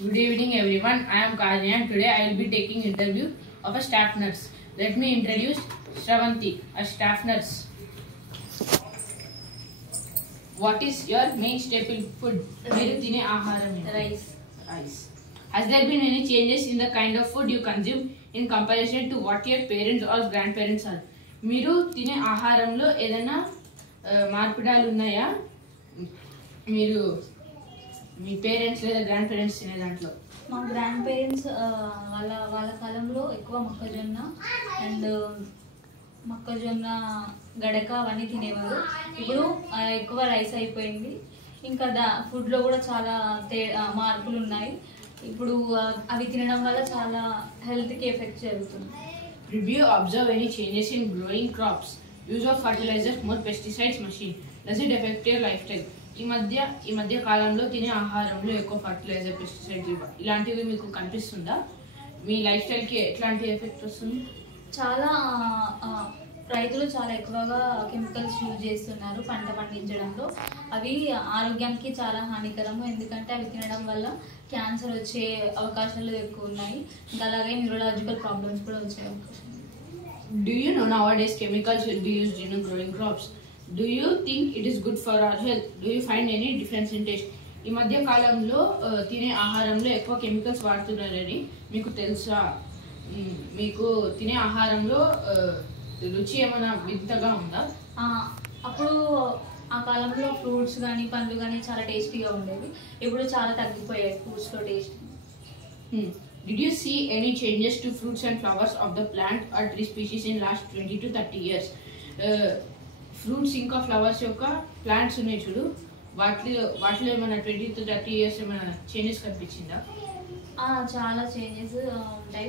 Good evening everyone. I am Kanya and today I will be taking interview of a staff nurse. Let me introduce Shravanti, a staff nurse. What is your main staple food? Rice. Rice. Has there been any changes in the kind of food you consume in comparison to what your parents or grandparents are? మీరు తినే ఆహారంలో ఏదైనా మార్పిడాలు ఉన్నాయా మీరు మీ parents లేదా grand parents తినే దాంట్లో? మా గ్రాండ్ పేరెంట్స్ వాళ్ళ కాలంలో ఎక్కువ మొక్కజొన్న గడక అవన్నీ తినేవారు. ఇప్పుడు ఎక్కువ రైస్ అయిపోయింది. ఇంకా ఫుడ్లో కూడా చాలా మార్పులు ఉన్నాయి. ఇప్పుడు అవి తినడం వల్ల చాలా హెల్త్కి ఎఫెక్ట్ జరుగుతుంది. Did you observe any changes in growing crops? Use of fertilizers, more pesticides, machine. Does it affect your lifestyle? ఈ మధ్య కాలంలో తినే ఆహారంలో ఎక్కువ ఫర్టిలైజర్, పెస్టిసైడ్స్ ఇలాంటివి మీకు కనిపిస్తుందా? మీ లైఫ్ స్టైల్కి ఎట్లాంటి ఎఫెక్ట్ వస్తుంది? చాలా రైతులు చాలా ఎక్కువగా కెమికల్స్ యూజ్ చేస్తున్నారు పంట పండించడంలో. అవి ఆరోగ్యానికి చాలా హానికరము. ఎందుకంటే అవి తినడం వల్ల క్యాన్సర్ వచ్చే అవకాశాలు ఎక్కువ ఉన్నాయి. ఇంకా అలాగే న్యూరలాజికల్ ప్రాబ్లమ్స్ కూడా వచ్చే అవకాశం. Do you know nowadays chemicals will be used in growing crops? Do you think it is good for our health? Do you find any difference in taste? ఈ మధ్య కాలంలో తినే ఆహారంలో ఎక్కువ కెమికల్స్ వాడుతున్నారని మీకు తెలుసా? మీకు తినే ఆహారంలో రుచి ఏమైనా వింతగా ఉందా? అప్పుడు ఆ కాలంలో ఫ్రూట్స్ కానీ పండ్లు కానీ చాలా టేస్టీగా ఉండేవి. ఇప్పుడు చాలా తగ్గిపోయాయి ఫ్రూట్స్లో taste. Did you see any changes to fruits and flowers of the plant or tree species in last 20 to 30 years? Fruits ఇంకా ఫ్లవర్స్ యొక్క ప్లాంట్స్ ఉన్నాయి చూడు, వాటిలో ఏమైనా 20 to 30 years ఏమైనా చేంజెస్ కనిపించిందా? చాలా చేంజెస్ ఉంటాయి.